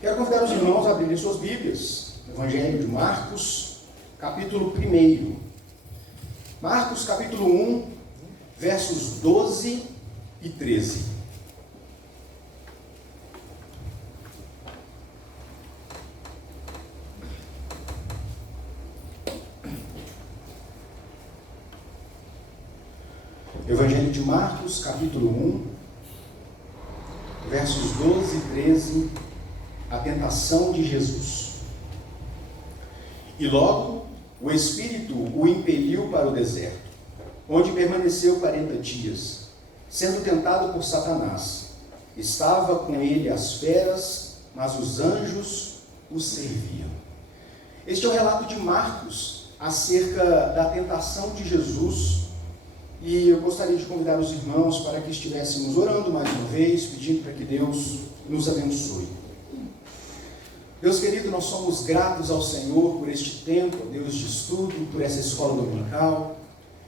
Quero convidar os irmãos a abrirem suas Bíblias, Evangelho de Marcos, capítulo 1. Marcos, capítulo 1, versos 12 e 13. Evangelho de Marcos, capítulo 1, versos 12 e 13, a tentação de Jesus. E logo o Espírito o impeliu para o deserto, onde permaneceu 40 dias, sendo tentado por Satanás. Estava com ele as feras, mas os anjos o serviam. Este é o relato de Marcos acerca da tentação de Jesus. E eu gostaria de convidar os irmãos para que estivéssemos orando mais uma vez, pedindo para que Deus nos abençoe. Deus querido, nós somos gratos ao Senhor por este tempo, Deus de estudo, por essa escola dominical.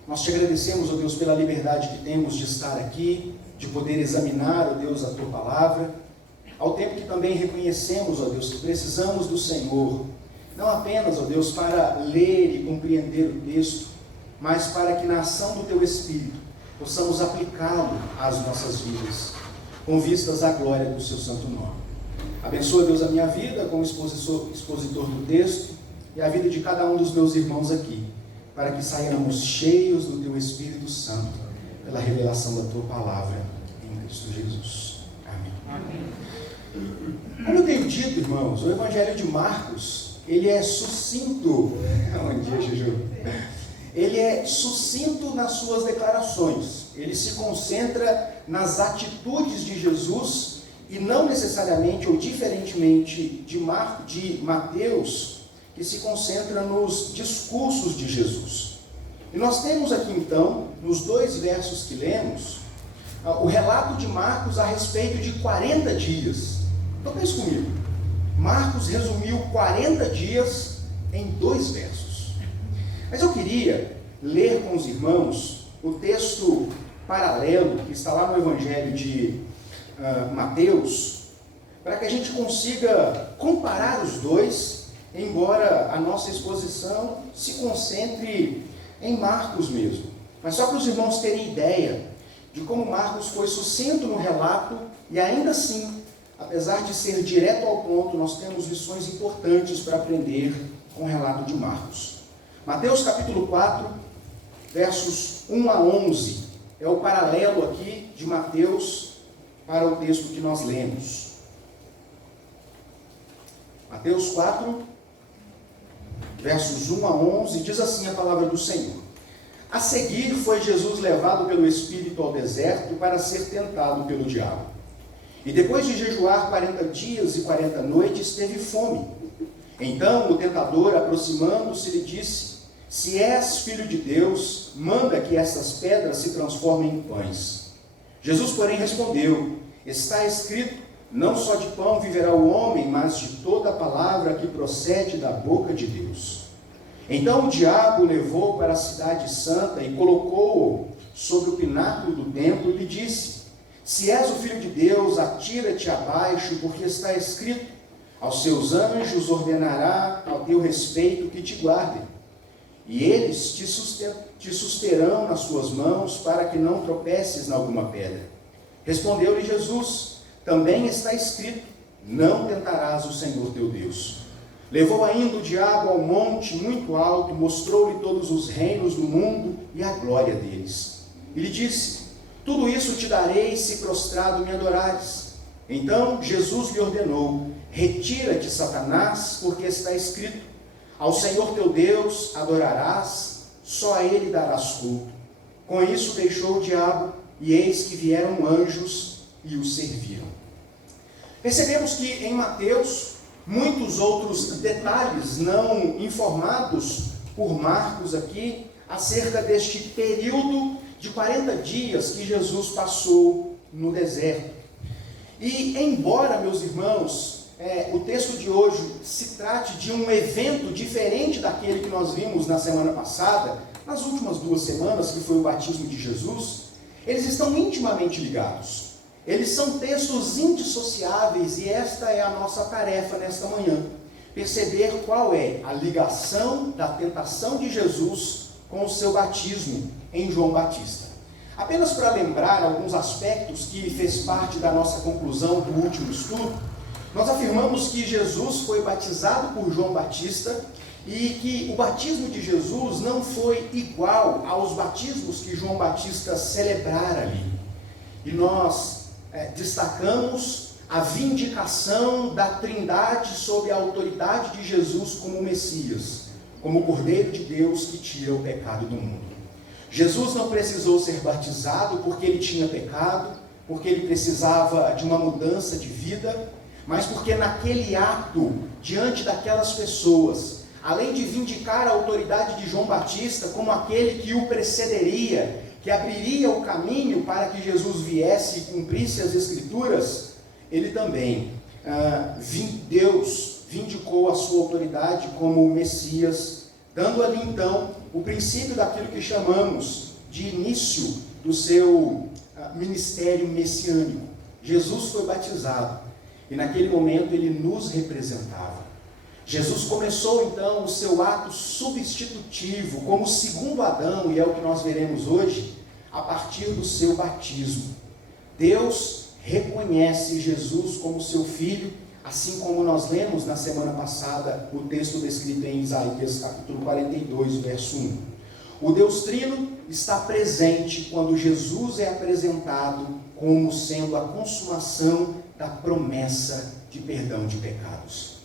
Nós te agradecemos, ó Deus, pela liberdade que temos de estar aqui, de poder examinar, ó Deus, a Tua Palavra. Ao tempo que também reconhecemos, ó Deus, que precisamos do Senhor, não apenas, ó Deus, para ler e compreender o texto, mas para que na ação do Teu Espírito possamos aplicá-lo às nossas vidas, com vistas à glória do Seu santo nome. Abençoa, Deus, a minha vida como expositor do texto e a vida de cada um dos meus irmãos aqui, para que saiamos cheios do Teu Espírito Santo, pela revelação da Tua Palavra em Cristo Jesus. Amém. Amém. Como eu tenho dito, irmãos, o Evangelho de Marcos, ele é sucinto. Bom dia, Juju. Ele é sucinto nas suas declarações. Ele se concentra nas atitudes de Jesus e não necessariamente ou diferentemente de Mateus, que se concentra nos discursos de Jesus. E nós temos aqui então, nos 2 versos que lemos, o relato de Marcos a respeito de 40 dias. Então pense comigo. Marcos resumiu 40 dias em 2 versos. Mas eu queria ler com os irmãos o texto paralelo que está lá no Evangelho de Mateus, para que a gente consiga comparar os dois, embora a nossa exposição se concentre em Marcos mesmo. Mas só para os irmãos terem ideia de como Marcos foi sucinto no relato e ainda assim, apesar de ser direto ao ponto, nós temos lições importantes para aprender com o relato de Marcos. Mateus capítulo 4, versos 1 a 11, é o paralelo aqui de Mateus para o texto que nós lemos. Mateus 4, versos 1 a 11, diz assim a palavra do Senhor. A seguir foi Jesus levado pelo Espírito ao deserto para ser tentado pelo diabo. E depois de jejuar 40 dias e 40 noites, teve fome. Então o tentador, aproximando-se, lhe disse: Se és filho de Deus, manda que estas pedras se transformem em pães. Jesus, porém, respondeu: Está escrito, não só de pão viverá o homem, mas de toda a palavra que procede da boca de Deus. Então o diabo o levou para a cidade santa e colocou-o sobre o pináculo do templo e lhe disse: Se és o filho de Deus, atira-te abaixo, porque está escrito, aos seus anjos ordenará ao teu respeito que te guardem. E eles te susterão nas suas mãos, para que não tropeces em alguma pedra. Respondeu-lhe Jesus: Também está escrito, não tentarás o Senhor teu Deus. Levou ainda o diabo ao monte muito alto, mostrou-lhe todos os reinos do mundo e a glória deles. E lhe disse: Tudo isso te darei se prostrado me adorares. Então Jesus lhe ordenou: Retira-te, Satanás, porque está escrito, ao Senhor teu Deus adorarás, só a Ele darás culto. Com isso deixou o diabo, e eis que vieram anjos e o serviram. Percebemos que em Mateus, muitos outros detalhes não informados por Marcos aqui, acerca deste período de 40 dias que Jesus passou no deserto. E embora, meus irmãos, o texto de hoje se trate de um evento diferente daquele que nós vimos na semana passada, nas últimas 2 semanas, que foi o batismo de Jesus, eles estão intimamente ligados. Eles são textos indissociáveis e esta é a nossa tarefa nesta manhã. Perceber qual é a ligação da tentação de Jesus com o seu batismo em João Batista. Apenas para lembrar alguns aspectos que fez parte da nossa conclusão do último estudo, nós afirmamos que Jesus foi batizado por João Batista e que o batismo de Jesus não foi igual aos batismos que João Batista celebrara ali. E nós destacamos a vindicação da Trindade sob a autoridade de Jesus como Messias, como o Cordeiro de Deus que tira o pecado do mundo. Jesus não precisou ser batizado porque ele tinha pecado, porque ele precisava de uma mudança de vida, mas porque naquele ato, diante daquelas pessoas, além de vindicar a autoridade de João Batista como aquele que o precederia, que abriria o caminho para que Jesus viesse e cumprisse as Escrituras, ele também, Deus vindicou a sua autoridade como o Messias, dando ali então o princípio daquilo que chamamos de início do seu ministério messiânico. Jesus foi batizado e naquele momento ele nos representava. Jesus começou então o seu ato substitutivo como o segundo Adão, e é o que nós veremos hoje, a partir do seu batismo. Deus reconhece Jesus como seu filho, assim como nós lemos na semana passada o texto descrito em Isaías capítulo 42, verso 1. O Deus Trino está presente quando Jesus é apresentado como sendo a consumação da promessa de perdão de pecados.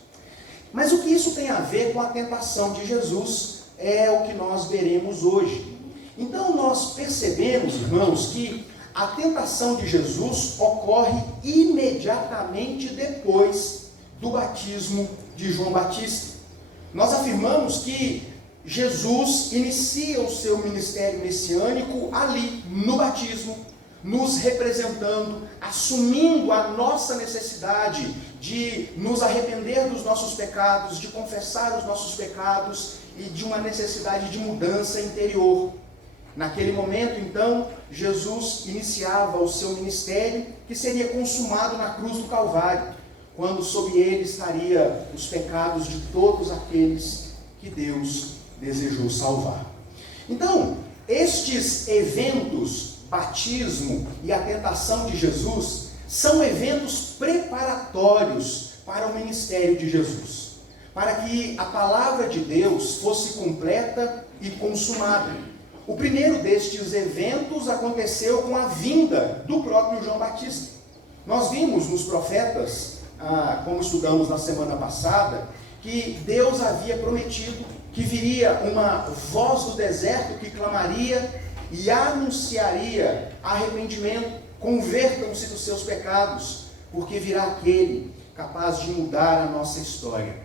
Mas o que isso tem a ver com a tentação de Jesus é o que nós veremos hoje. Então nós percebemos, irmãos, que a tentação de Jesus ocorre imediatamente depois do batismo de João Batista. Nós afirmamos que Jesus inicia o seu ministério messiânico ali, no batismo, nos representando, assumindo a nossa necessidade de nos arrepender dos nossos pecados, de confessar os nossos pecados e de uma necessidade de mudança interior. Naquele momento, então, Jesus iniciava o seu ministério, que seria consumado na cruz do Calvário, quando sob ele estaria os pecados de todos aqueles que Deus desejou salvar. Então, estes eventos, batismo e a tentação de Jesus, são eventos preparatórios para o ministério de Jesus, para que a palavra de Deus fosse completa e consumada. O primeiro destes eventos aconteceu com a vinda do próprio João Batista. Nós vimos nos profetas, como estudamos na semana passada, que Deus havia prometido que viria uma voz do deserto que clamaria e anunciaria arrependimento, convertam-se dos seus pecados, porque virá aquele capaz de mudar a nossa história.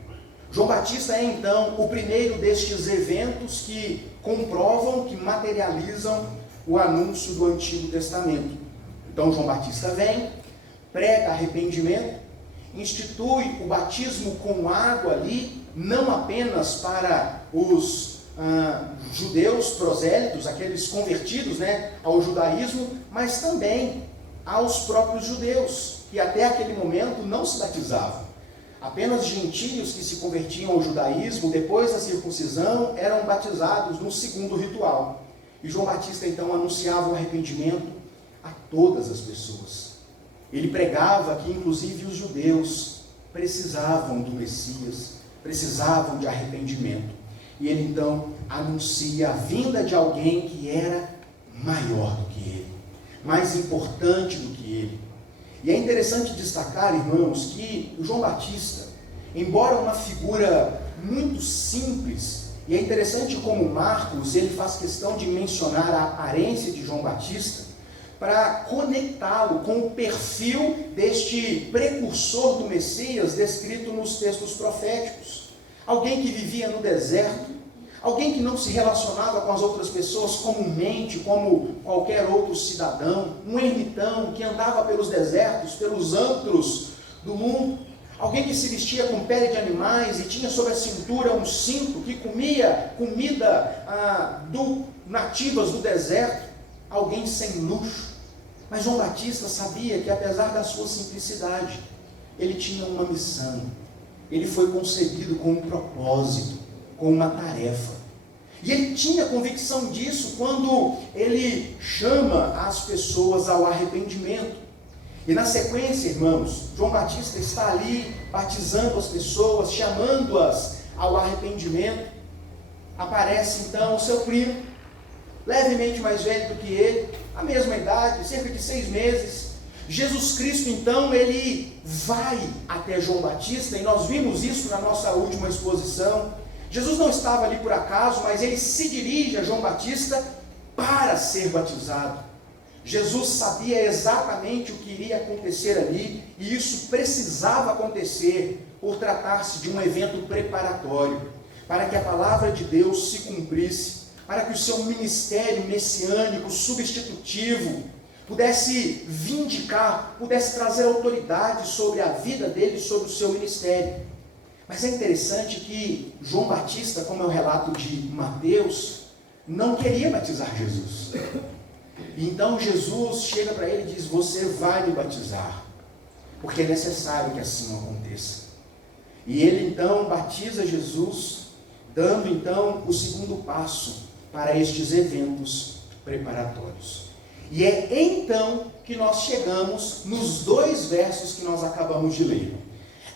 João Batista é então o primeiro destes eventos que comprovam, que materializam o anúncio do Antigo Testamento. Então João Batista vem, prega arrependimento, institui o batismo com água ali, não apenas para os judeus prosélitos, aqueles convertidos ao judaísmo, mas também aos próprios judeus, que até aquele momento não se batizavam. Apenas gentios que se convertiam ao judaísmo, depois da circuncisão, eram batizados no segundo ritual. E João Batista então anunciava o arrependimento a todas as pessoas. Ele pregava que inclusive os judeus precisavam do Messias, precisavam de arrependimento. E ele então anuncia a vinda de alguém que era maior do que ele, mais importante do que ele. E é interessante destacar, irmãos, que o João Batista, embora uma figura muito simples, e é interessante como Marcos ele faz questão de mencionar a aparência de João Batista, para conectá-lo com o perfil deste precursor do Messias descrito nos textos proféticos. Alguém que vivia no deserto, alguém que não se relacionava com as outras pessoas comumente, como qualquer outro cidadão, um ermitão que andava pelos desertos, pelos antros do mundo, alguém que se vestia com pele de animais e tinha sobre a cintura um cinto, que comia comida nativas do deserto, alguém sem luxo, Mas João Batista sabia que, apesar da sua simplicidade, ele tinha uma missão. Ele foi concebido com um propósito, com uma tarefa. E ele tinha convicção disso quando ele chama as pessoas ao arrependimento. E na sequência, irmãos, João Batista está ali batizando as pessoas, chamando-as ao arrependimento. Aparece então o seu primo, levemente mais velho do que ele, a mesma idade, cerca de 6 meses. Jesus Cristo então, ele vai até João Batista, e nós vimos isso na nossa última exposição. Jesus não estava ali por acaso, mas ele se dirige a João Batista para ser batizado. Jesus sabia exatamente o que iria acontecer ali, e isso precisava acontecer por tratar-se de um evento preparatório, para que a palavra de Deus se cumprisse, para que o seu ministério messiânico, substitutivo, pudesse vindicar, pudesse trazer autoridade sobre a vida dele, sobre o seu ministério. Mas é interessante que João Batista, como é o relato de Mateus, não queria batizar Jesus. Então Jesus chega para ele e diz: você vai me batizar, porque é necessário que assim aconteça. E ele então batiza Jesus, dando então o segundo passo para estes eventos preparatórios. E é então que nós chegamos nos 2 versos que nós acabamos de ler.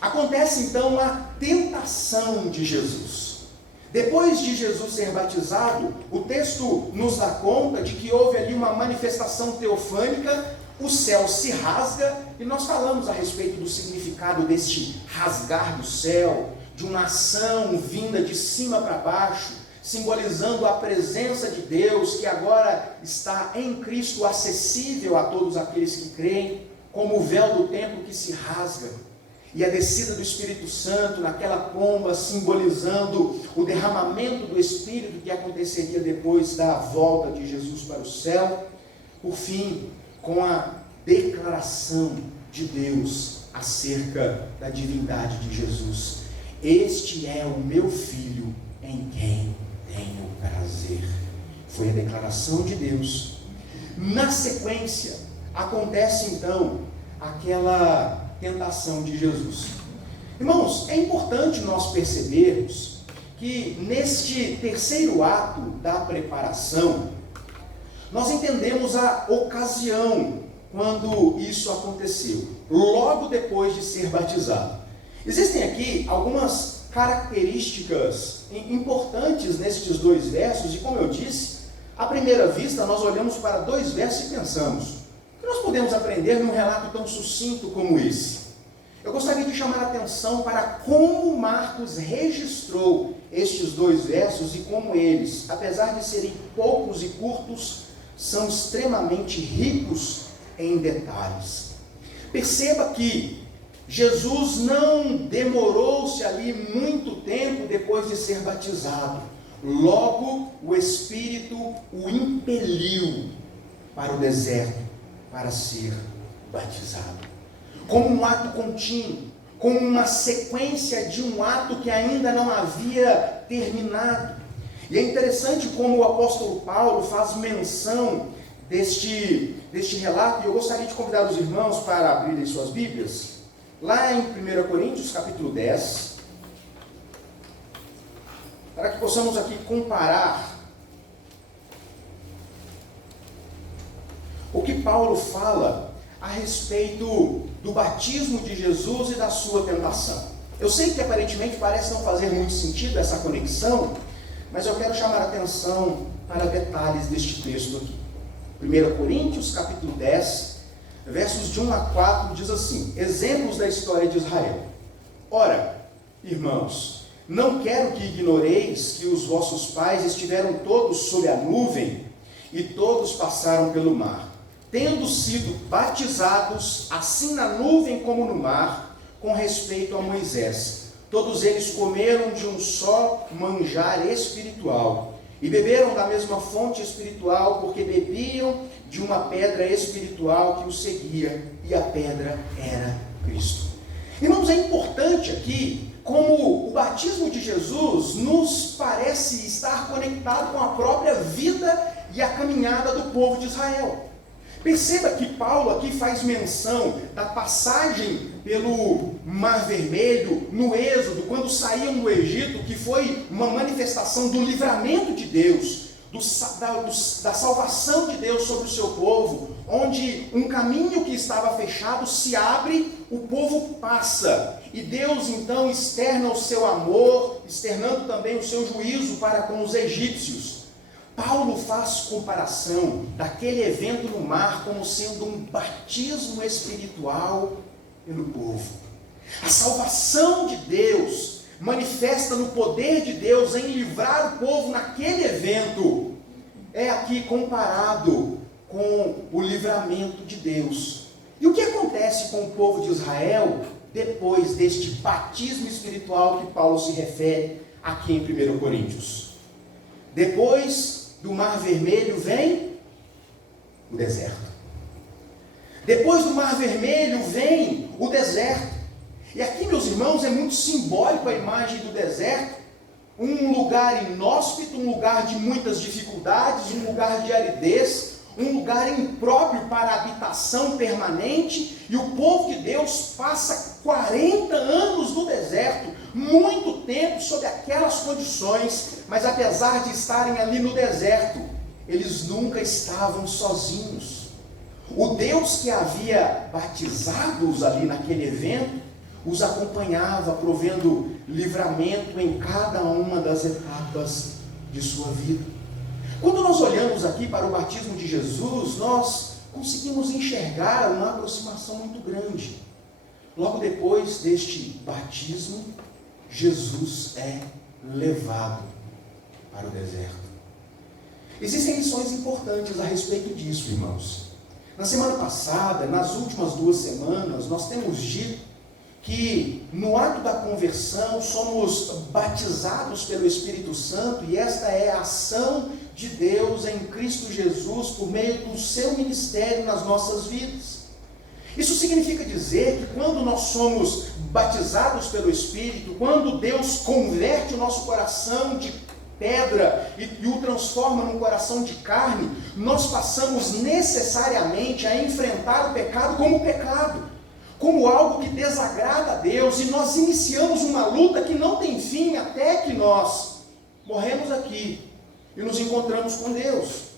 Acontece então a tentação de Jesus. Depois de Jesus ser batizado, o texto nos dá conta de que houve ali uma manifestação teofânica, o céu se rasga, e nós falamos a respeito do significado deste rasgar do céu, de uma ação vinda de cima para baixo, simbolizando a presença de Deus, que agora está em Cristo acessível a todos aqueles que creem, como o véu do templo que se rasga. E a descida do Espírito Santo naquela pomba, simbolizando o derramamento do Espírito que aconteceria depois da volta de Jesus para o céu. Por fim, com a declaração de Deus acerca da divindade de Jesus: este é o meu Filho em quem tenho prazer. Foi a declaração de Deus. Na sequência, acontece então aquela tentação de Jesus. Irmãos, é importante nós percebermos que neste terceiro ato da preparação, nós entendemos a ocasião quando isso aconteceu, logo depois de ser batizado. Existem aqui algumas características importantes nestes 2 versos, e como eu disse, à primeira vista nós olhamos para 2 versos e pensamos: o que nós podemos aprender num relato tão sucinto como esse? Eu gostaria de chamar a atenção para como Marcos registrou estes 2 versos e como eles, apesar de serem poucos e curtos, são extremamente ricos em detalhes. Perceba que Jesus não demorou-se ali muito tempo depois de ser batizado. Logo, o Espírito o impeliu para o deserto para ser batizado. Como um ato contínuo, como uma sequência de um ato que ainda não havia terminado. E é interessante como o apóstolo Paulo faz menção deste relato, e eu gostaria de convidar os irmãos para abrirem suas Bíblias, lá em 1 Coríntios capítulo 10, para que possamos aqui comparar o que Paulo fala a respeito do batismo de Jesus e da sua tentação. Eu sei que aparentemente parece não fazer muito sentido essa conexão, mas eu quero chamar a atenção para detalhes deste texto aqui. 1 Coríntios capítulo 10, versos de 1 a 4, diz assim: exemplos da história de Israel. Ora, irmãos, não quero que ignoreis que os vossos pais estiveram todos sob a nuvem e todos passaram pelo mar, tendo sido batizados, assim na nuvem como no mar, com respeito a Moisés. Todos eles comeram de um só manjar espiritual e beberam da mesma fonte espiritual, porque bebiam de uma pedra espiritual que os seguia, e a pedra era Cristo. Irmãos, é importante aqui como o batismo de Jesus nos parece estar conectado com a própria vida e a caminhada do povo de Israel. Perceba que Paulo aqui faz menção da passagem pelo Mar Vermelho, no Êxodo, quando saíam do Egito, que foi uma manifestação do livramento de Deus, da salvação de Deus sobre o seu povo, onde um caminho que estava fechado se abre, o povo passa, e Deus então externa o seu amor, externando também o seu juízo para com os egípcios. Paulo faz comparação daquele evento no mar como sendo um batismo espiritual pelo povo. A salvação de Deus manifesta no poder de Deus em livrar o povo naquele evento. É aqui comparado com o livramento de Deus. E o que acontece com o povo de Israel depois deste batismo espiritual que Paulo se refere aqui em 1 Coríntios? Depois do Mar Vermelho vem o deserto. Depois do Mar Vermelho vem o deserto. E aqui, meus irmãos, é muito simbólico a imagem do deserto. Um lugar inóspito, um lugar de muitas dificuldades, um lugar de aridez, um lugar impróprio para habitação permanente. E o povo de Deus passa 40 anos no deserto, muito tempo sob aquelas condições, mas apesar de estarem ali no deserto, eles nunca estavam sozinhos. O Deus que havia batizado-os ali naquele evento, os acompanhava, provendo livramento em cada uma das etapas de sua vida. Quando nós olhamos aqui para o batismo de Jesus, nós conseguimos enxergar uma aproximação muito grande. Logo depois deste batismo, Jesus é levado para o deserto. Existem lições importantes a respeito disso, irmãos. Na semana passada, nas últimas 2 semanas, nós temos dito que no ato da conversão somos batizados pelo Espírito Santo, e esta é a ação de Deus em Cristo Jesus por meio do seu ministério nas nossas vidas. Isso significa dizer que quando nós somos batizados pelo Espírito, quando Deus converte o nosso coração de pedra e o transforma num coração de carne, nós passamos necessariamente a enfrentar o pecado como pecado, como algo que desagrada a Deus, e nós iniciamos uma luta que não tem fim até que nós morremos aqui e nos encontramos com Deus.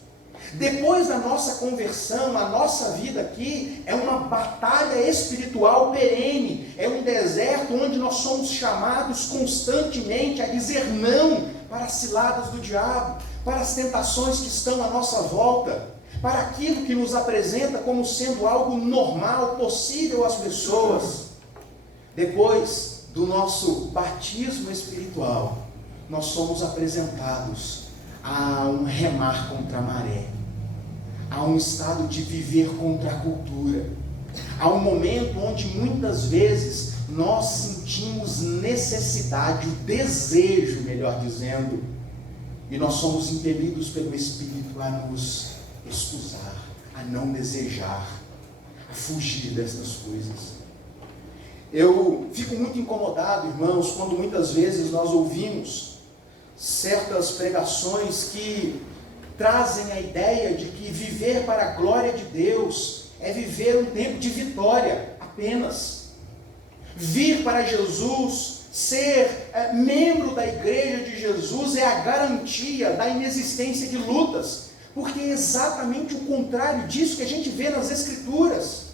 Depois da nossa conversão, a nossa vida aqui é uma batalha espiritual perene, é um deserto onde nós somos chamados constantemente a dizer não para as ciladas do diabo, para as tentações que estão à nossa volta, para aquilo que nos apresenta como sendo algo normal, possível às pessoas. Depois do nosso batismo espiritual, nós somos apresentados a um remar contra a maré, a um estado de viver contra a cultura, a um momento onde muitas vezes nós sentimos necessidade, o desejo, melhor dizendo, e nós somos impelidos pelo Espírito a nos excusar, a não desejar, a fugir dessas coisas. Eu fico muito incomodado, irmãos, quando muitas vezes nós ouvimos certas pregações que trazem a ideia de que viver para a glória de Deus é viver um tempo de vitória apenas. Vir para Jesus, ser membro da igreja de Jesus é a garantia da inexistência de lutas, porque é exatamente o contrário disso que a gente vê nas Escrituras.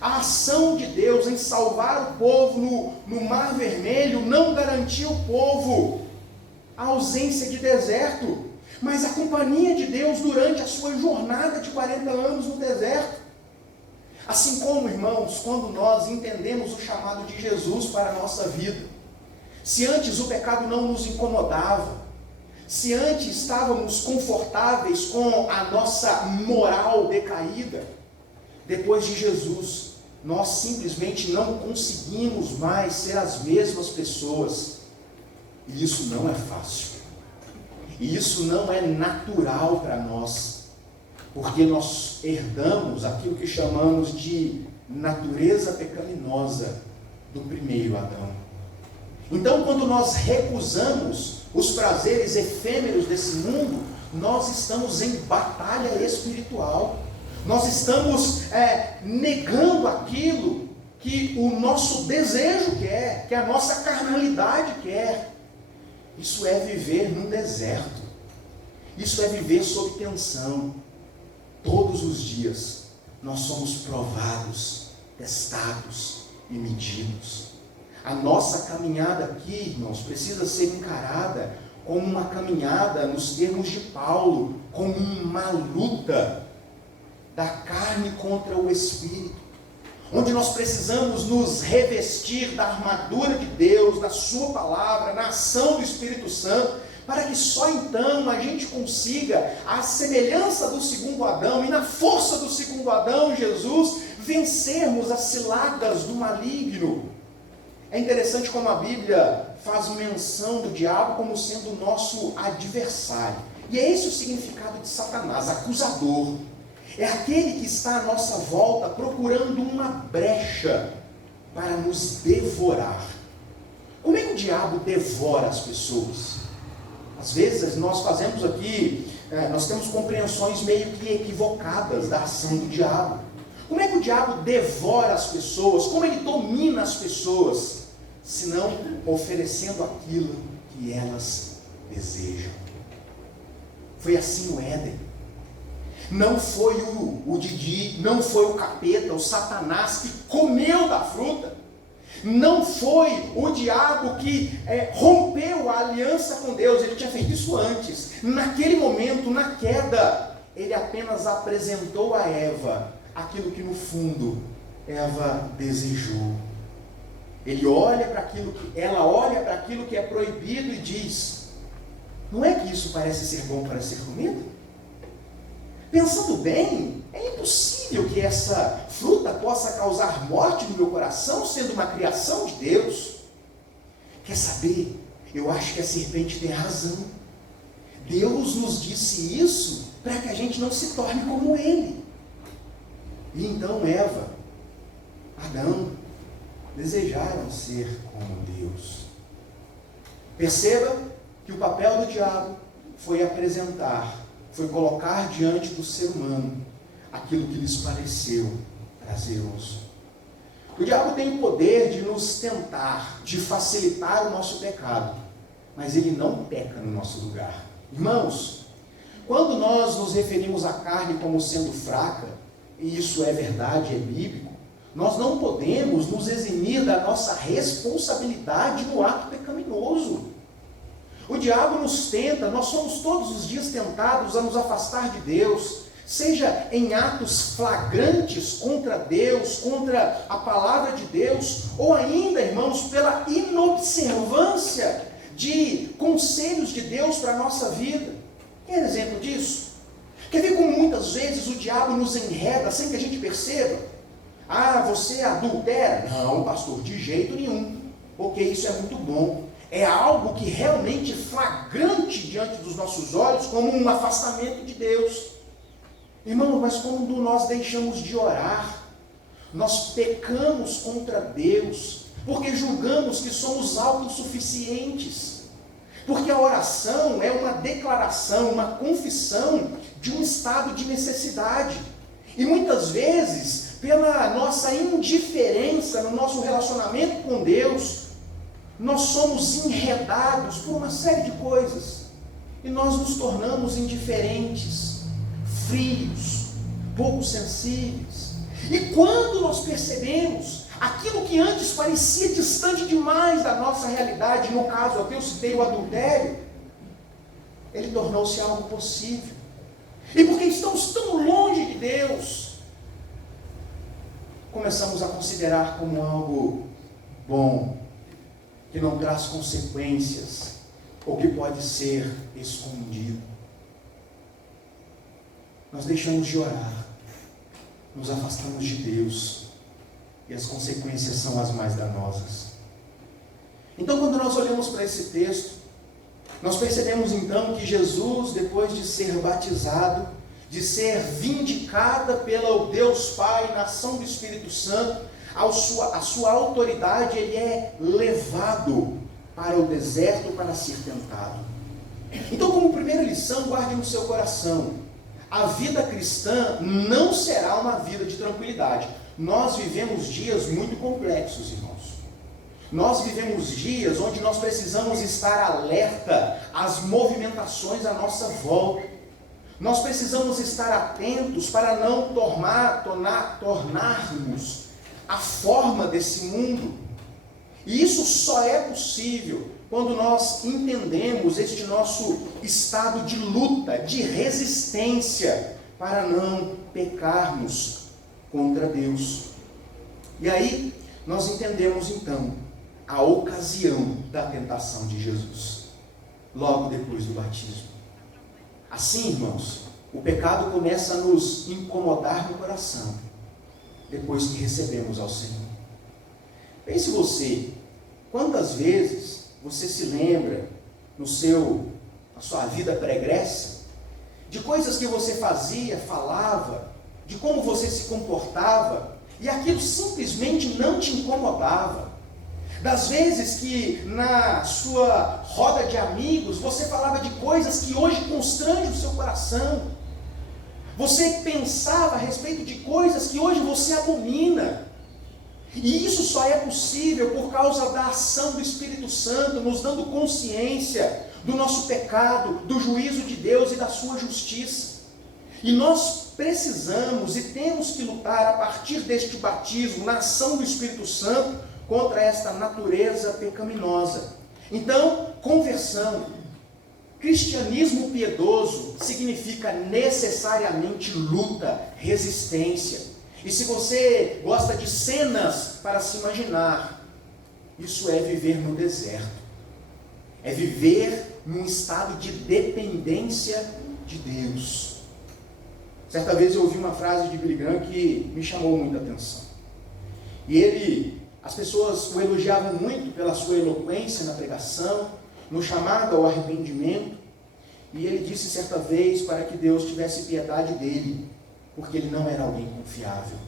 A ação de Deus em salvar o povo no Mar Vermelho não garantia ao povo a ausência de deserto, mas a companhia de Deus durante a sua jornada de 40 anos no deserto. Assim como, irmãos, quando nós entendemos o chamado de Jesus para a nossa vida, se antes o pecado não nos incomodava, se antes estávamos confortáveis com a nossa moral decaída, depois de Jesus, nós simplesmente não conseguimos mais ser as mesmas pessoas. E isso não é fácil. E isso não é natural para nós, porque nós herdamos aquilo que chamamos de natureza pecaminosa do primeiro Adão. Então, quando nós recusamos os prazeres efêmeros desse mundo, nós estamos em batalha espiritual. Nós estamos negando aquilo que o nosso desejo quer, que a nossa carnalidade quer. Isso é viver num deserto. Isso é viver sob tensão. Todos os dias nós somos provados, testados e medidos. A nossa caminhada aqui, irmãos, precisa ser encarada como uma caminhada, nos termos de Paulo, como uma luta da carne contra o Espírito, onde nós precisamos nos revestir da armadura de Deus, da sua palavra, na ação do Espírito Santo, para que só então a gente consiga, à semelhança do segundo Adão e na força do segundo Adão, Jesus, vencermos as ciladas do maligno. É interessante como a Bíblia faz menção do diabo como sendo o nosso adversário. E é esse o significado de Satanás, acusador. É aquele que está à nossa volta procurando uma brecha para nos devorar. Como é que o diabo devora as pessoas? Às vezes nós fazemos aqui, nós temos compreensões meio que equivocadas da ação do diabo. Como é que o diabo devora as pessoas? Como ele domina as pessoas? Senão oferecendo aquilo que elas desejam. Foi assim no Éden. Não foi o Didi, não foi o capeta, o Satanás que comeu da fruta. Não foi o diabo que rompeu a aliança com Deus. Ele tinha feito isso antes. Naquele momento, na queda, ele apenas apresentou a Eva aquilo que no fundo Eva desejou. Ela olha para aquilo que é proibido e diz: não é que isso parece ser bom para ser comido? Pensando bem, é impossível que essa fruta possa causar morte no meu coração, sendo uma criação de Deus. Quer saber? Eu acho que a serpente tem razão. Deus nos disse isso para que a gente não se torne como ele. E então Eva, Adão, desejaram ser como Deus. Perceba que o papel do diabo foi colocar diante do ser humano aquilo que lhes pareceu prazeroso. O diabo tem o poder de nos tentar, de facilitar o nosso pecado, mas ele não peca no nosso lugar. Irmãos, quando nós nos referimos à carne como sendo fraca, e isso é verdade, é bíblico, nós não podemos nos eximir da nossa responsabilidade no ato pecaminoso. O diabo nos tenta, nós somos todos os dias tentados a nos afastar de Deus, seja em atos flagrantes contra Deus, contra a palavra de Deus, ou ainda, irmãos, pela inobservância de conselhos de Deus para a nossa vida. Quer exemplo disso? Quer ver como muitas vezes o diabo nos enreda sem que a gente perceba? Ah, você adultera? Não, pastor, de jeito nenhum, porque isso é muito bom. É algo que realmente flagrante diante dos nossos olhos, como um afastamento de Deus. Irmão, mas quando nós deixamos de orar, nós pecamos contra Deus, porque julgamos que somos autossuficientes. Porque a oração é uma declaração, uma confissão de um estado de necessidade. E muitas vezes, pela nossa indiferença no nosso relacionamento com Deus, nós somos enredados por uma série de coisas, e nós nos tornamos indiferentes, frios, pouco sensíveis. E quando nós percebemos aquilo que antes parecia distante demais da nossa realidade, no caso aqui eu citei o adultério, ele tornou-se algo possível. E porque estamos tão longe de Deus, começamos a considerar como algo bom, que não traz consequências, ou que pode ser escondido. Nós deixamos de orar, nos afastamos de Deus, e as consequências são as mais danosas. Então, quando nós olhamos para esse texto, nós percebemos então que Jesus, depois de ser batizado, de ser vindicada pelo Deus Pai na ação do Espírito Santo, a sua autoridade, ele é levado para o deserto para ser tentado. Então, como primeira lição, guarde no seu coração: a vida cristã não será uma vida de tranquilidade. Nós vivemos dias muito complexos, irmãos. Nós vivemos dias onde nós precisamos estar alerta às movimentações à nossa volta. Nós precisamos estar atentos para não tornarmos a forma desse mundo. E isso só é possível quando nós entendemos este nosso estado de luta, de resistência, para não pecarmos contra Deus. E aí, nós entendemos então a ocasião da tentação de Jesus, logo depois do batismo. Assim, irmãos, o pecado começa a nos incomodar no coração, depois que recebemos ao Senhor. Pense você, quantas vezes você se lembra na sua vida pregressa, de coisas que você fazia, falava, de como você se comportava, e aquilo simplesmente não te incomodava. Das vezes que na sua roda de amigos você falava de coisas que hoje constrangem o seu coração. Você pensava a respeito de coisas que hoje você abomina. E isso só é possível por causa da ação do Espírito Santo, nos dando consciência do nosso pecado, do juízo de Deus e da sua justiça. E nós precisamos e temos que lutar a partir deste batismo, na ação do Espírito Santo, contra esta natureza pecaminosa. Então, conversão, cristianismo piedoso significa necessariamente luta, resistência. E se você gosta de cenas para se imaginar, isso é viver no deserto. É viver num estado de dependência de Deus. Certa vez eu ouvi uma frase de Billy Graham que me chamou muita atenção. E as pessoas o elogiavam muito pela sua eloquência na pregação, no chamado ao arrependimento. E ele disse certa vez para que Deus tivesse piedade dele, porque ele não era alguém confiável.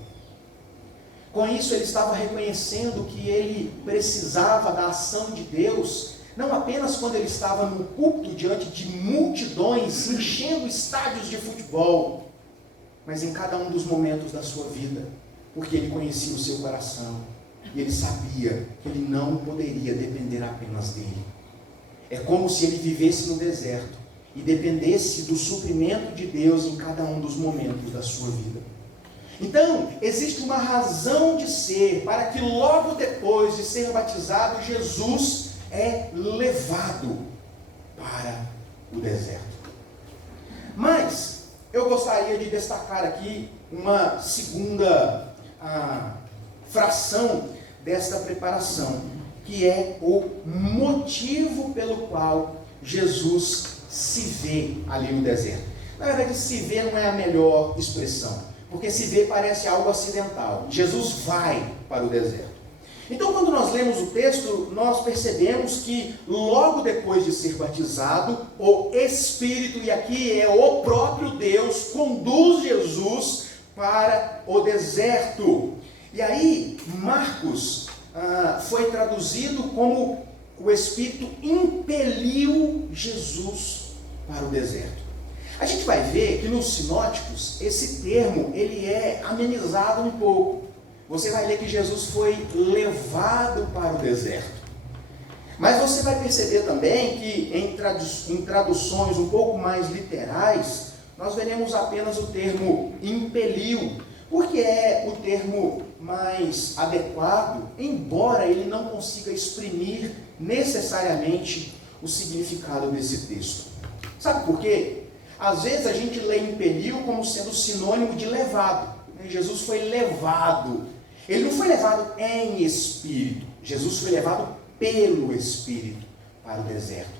Com isso, ele estava reconhecendo que ele precisava da ação de Deus, não apenas quando ele estava no púlpito diante de multidões, enchendo estádios de futebol, mas em cada um dos momentos da sua vida, porque ele conhecia o seu coração, e ele sabia que ele não poderia depender apenas dele. É como se ele vivesse no deserto, e dependesse do suprimento de Deus em cada um dos momentos da sua vida. Então, existe uma razão de ser, para que logo depois de ser batizado, Jesus é levado para o deserto. Mas, eu gostaria de destacar aqui uma segunda fração desta preparação, que é o motivo pelo qual Jesus se vê ali no deserto. Na verdade, se vê não é a melhor expressão, porque se vê parece algo acidental. Jesus vai para o deserto. Então, quando nós lemos o texto, nós percebemos que logo depois de ser batizado, o Espírito, e aqui é o próprio Deus, conduz Jesus para o deserto. E aí, Marcos foi traduzido como o Espírito impeliu Jesus para o deserto. A gente vai ver que nos sinóticos, esse termo ele é amenizado um pouco. Você vai ler que Jesus foi levado para o deserto. Mas você vai perceber também que em traduções um pouco mais literais, nós veremos apenas o termo impeliu, porque é o termo mais adequado, embora ele não consiga exprimir necessariamente o significado desse texto. Sabe por quê? Às vezes a gente lê impeliu como sendo sinônimo de levado. Jesus foi levado. Ele não foi levado em espírito. Jesus foi levado pelo Espírito para o deserto.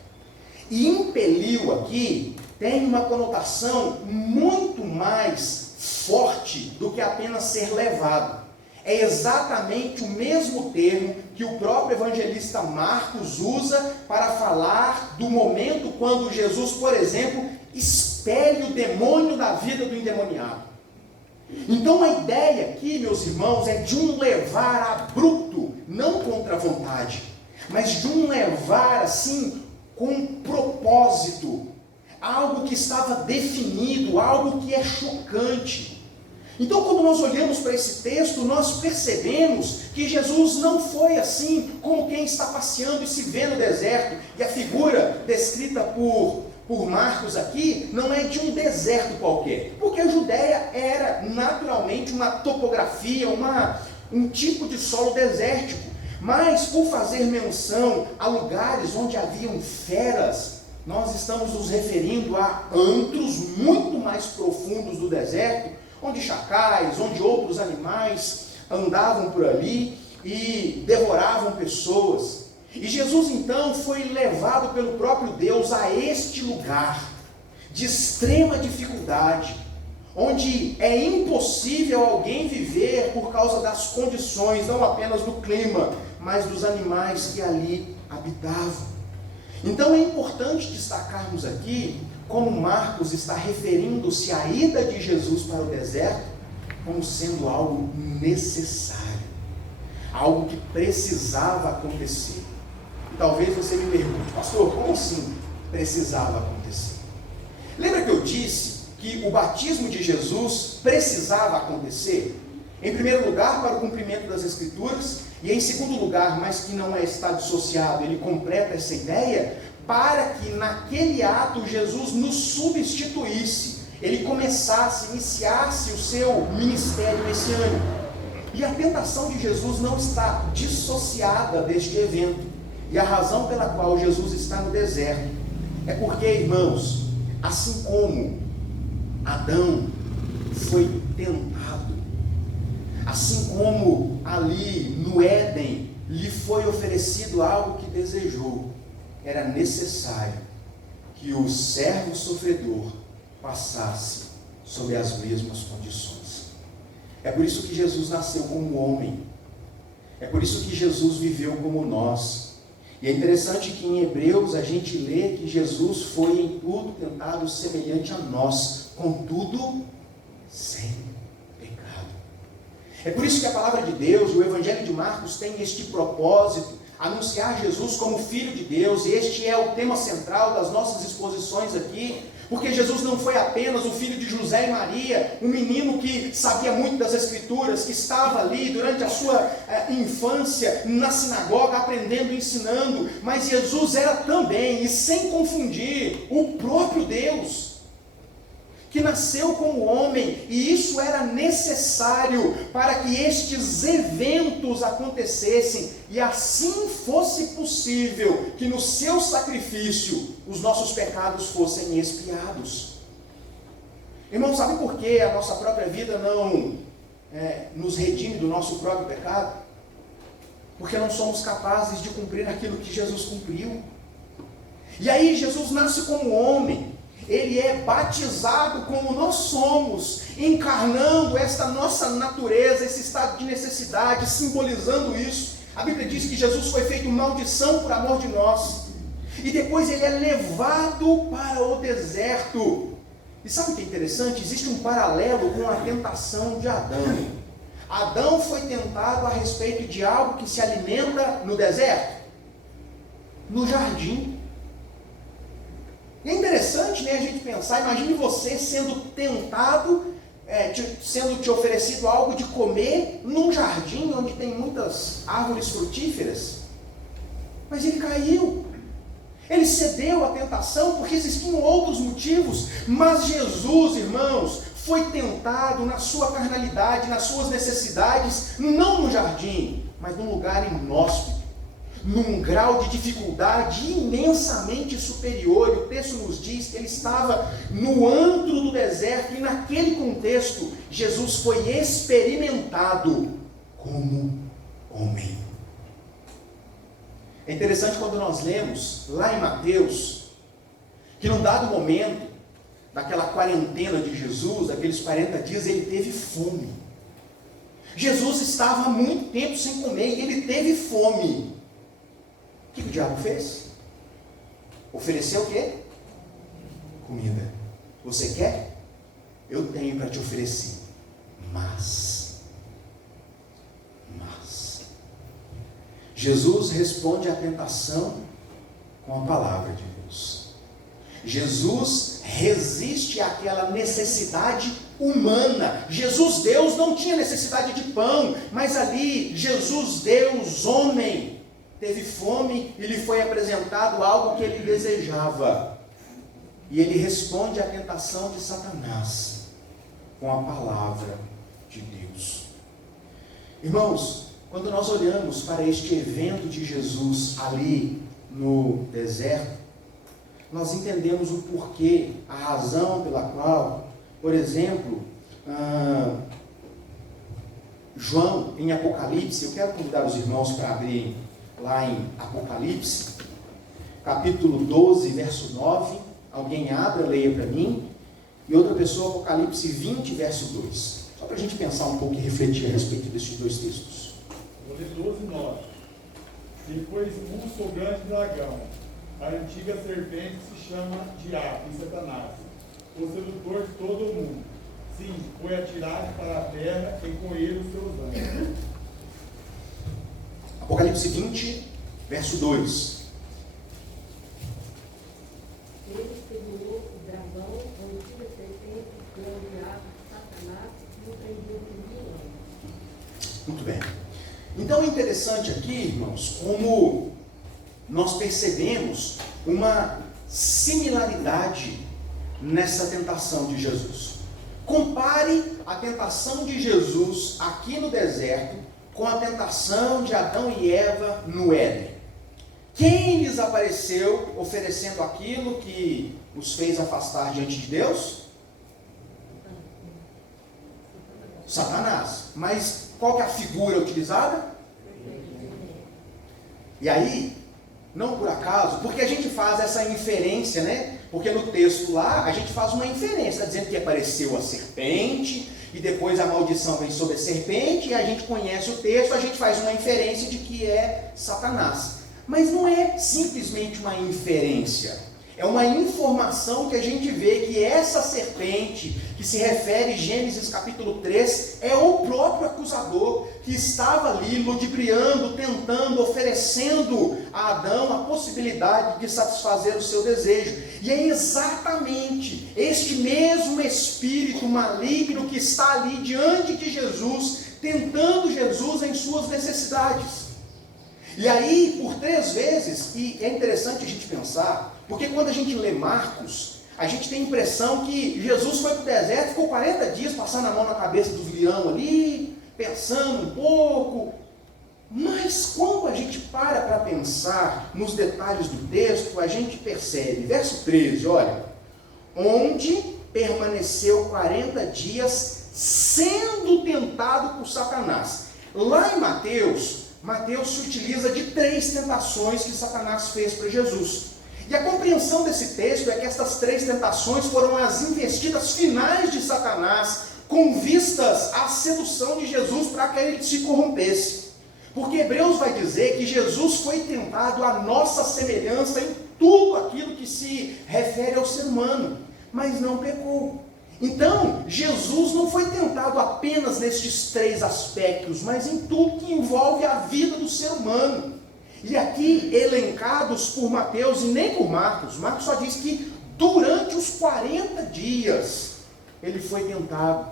E impeliu aqui tem uma conotação muito mais forte do que apenas ser levado. É exatamente o mesmo termo que o próprio evangelista Marcos usa para falar do momento quando Jesus, por exemplo, expele o demônio da vida do endemoniado. Então a ideia aqui, meus irmãos, é de um levar abrupto, não contra a vontade, mas de um levar assim com propósito. algo que estava definido, algo que é chocante. Então, quando nós olhamos para esse texto, nós percebemos que Jesus não foi assim como quem está passeando e se vê no deserto. E a figura descrita por Marcos aqui não é de um deserto qualquer, porque a Judéia era naturalmente uma topografia, um tipo de solo desértico. Mas, por fazer menção a lugares onde haviam feras, nós estamos nos referindo a antros muito mais profundos do deserto, onde chacais, onde outros animais andavam por ali e devoravam pessoas. E Jesus então foi levado pelo próprio Deus a este lugar de extrema dificuldade, onde é impossível alguém viver por causa das condições, não apenas do clima, mas dos animais que ali habitavam. Então é importante destacarmos aqui como Marcos está referindo-se à ida de Jesus para o deserto como sendo algo necessário, algo que precisava acontecer. E talvez você me pergunte, pastor, como assim precisava acontecer? Lembra que eu disse que o batismo de Jesus precisava acontecer? Em primeiro lugar, para o cumprimento das Escrituras, e em segundo lugar, mas que não está dissociado, ele completa essa ideia, para que naquele ato Jesus nos substituísse, ele começasse, iniciasse o seu ministério messiânico. E a tentação de Jesus não está dissociada deste evento. E a razão pela qual Jesus está no deserto é porque, irmãos, assim como Adão foi tentado, assim como ali no Éden lhe foi oferecido algo que desejou, era necessário que o servo sofredor passasse sob as mesmas condições. É por isso que Jesus nasceu como homem. É por isso que Jesus viveu como nós. E é interessante que em Hebreus a gente lê que Jesus foi em tudo tentado semelhante a nós, contudo sem pecado. É por isso que a palavra de Deus, o Evangelho de Marcos tem este propósito, anunciar Jesus como Filho de Deus, e este é o tema central das nossas exposições aqui, porque Jesus não foi apenas o filho de José e Maria, um menino que sabia muito das Escrituras, que estava ali durante a sua infância na sinagoga aprendendo e ensinando, mas Jesus era também, e sem confundir, o próprio Deus, que nasceu como homem, e isso era necessário para que estes eventos acontecessem, e assim fosse possível que no seu sacrifício os nossos pecados fossem expiados. Irmãos, sabe por que a nossa própria vida não nos redime do nosso próprio pecado? Porque não somos capazes de cumprir aquilo que Jesus cumpriu. E aí Jesus nasce como homem, ele é batizado como nós somos, encarnando esta nossa natureza, esse estado de necessidade, simbolizando isso. A Bíblia diz que Jesus foi feito maldição por amor de nós, e depois ele é levado para o deserto. E sabe o que é interessante? Existe um paralelo com a tentação de Adão. Adão foi tentado a respeito de algo que se alimenta no deserto, no jardim. E é interessante, né, a gente pensar, imagine você sendo tentado, sendo te oferecido algo de comer num jardim onde tem muitas árvores frutíferas. Mas ele caiu, ele cedeu à tentação porque existiam outros motivos, mas Jesus, irmãos, foi tentado na sua carnalidade, nas suas necessidades, não no jardim, mas num lugar inóspito, num grau de dificuldade imensamente superior. E o texto nos diz que ele estava no antro do deserto, e naquele contexto Jesus foi experimentado como homem. É interessante quando nós lemos lá em Mateus, que num dado momento, daquela quarentena de Jesus, daqueles 40 dias, ele teve fome. Jesus estava há muito tempo sem comer, e ele teve fome. O que o diabo fez? Ofereceu o quê? Comida. Você quer? Eu tenho para te oferecer. Mas Jesus responde à tentação com a palavra de Deus. Jesus resiste àquela necessidade humana. Jesus, Deus, não tinha necessidade de pão, mas ali, Jesus, Deus, homem, teve fome e lhe foi apresentado algo que ele desejava. E ele responde à tentação de Satanás com a palavra de Deus. Irmãos, quando nós olhamos para este evento de Jesus ali no deserto, nós entendemos o porquê, a razão pela qual, por exemplo, João, em Apocalipse, eu quero convidar os irmãos para abrirem lá em Apocalipse, capítulo 12, verso 9, alguém abra, leia para mim, e outra pessoa, Apocalipse 20, verso 2, só para a gente pensar um pouco e refletir a respeito desses dois textos. Vou ler 12, 9. Depois expulso o grande dragão, a antiga serpente se chama Diabo e Satanás, o sedutor de todo o mundo. Sim, foi atirado para a terra e com ele os seus anjos. Apocalipse 20, verso 2. Ele exterminou o dragão, a antiga serpente, que é o diabo, Satanás, e o prendeu por 1000 anos. Muito bem. Então é interessante aqui, irmãos, como nós percebemos uma similaridade nessa tentação de Jesus. Compare a tentação de Jesus aqui no deserto com a tentação de Adão e Eva no Éden. Quem lhes apareceu oferecendo aquilo que os fez afastar diante de Deus? Satanás. Mas qual que é a figura utilizada? E aí, não por acaso, porque a gente faz essa inferência, né? Porque no texto lá, a gente faz uma inferência, dizendo que apareceu a serpente, e depois a maldição vem sobre a serpente, e a gente conhece o texto, a gente faz uma inferência de que é Satanás. Mas não é simplesmente uma inferência. É uma informação que a gente vê que essa serpente, que se refere Gênesis capítulo 3, é o próprio acusador que estava ali ludibriando, tentando, oferecendo a Adão a possibilidade de satisfazer o seu desejo. E é exatamente este mesmo espírito maligno que está ali diante de Jesus, tentando Jesus em suas necessidades. E aí, por 3 vezes, e é interessante a gente pensar, porque quando a gente lê Marcos, a gente tem a impressão que Jesus foi para o deserto, ficou 40 dias passando a mão na cabeça dos leão ali, pensando um pouco. Mas quando a gente para pensar nos detalhes do texto, a gente percebe, verso 13, olha, onde permaneceu 40 dias sendo tentado por Satanás. Lá em Mateus se utiliza de 3 tentações que Satanás fez para Jesus. E a compreensão desse texto é que estas 3 tentações foram as investidas finais de Satanás, com vistas à sedução de Jesus para que ele se corrompesse. Porque Hebreus vai dizer que Jesus foi tentado à nossa semelhança em tudo aquilo que se refere ao ser humano, mas não pecou. Então, Jesus não foi tentado apenas nestes 3 aspectos, mas em tudo que envolve a vida do ser humano. E aqui, elencados por Mateus e nem por Marcos, Marcos só diz que durante os 40 dias ele foi tentado.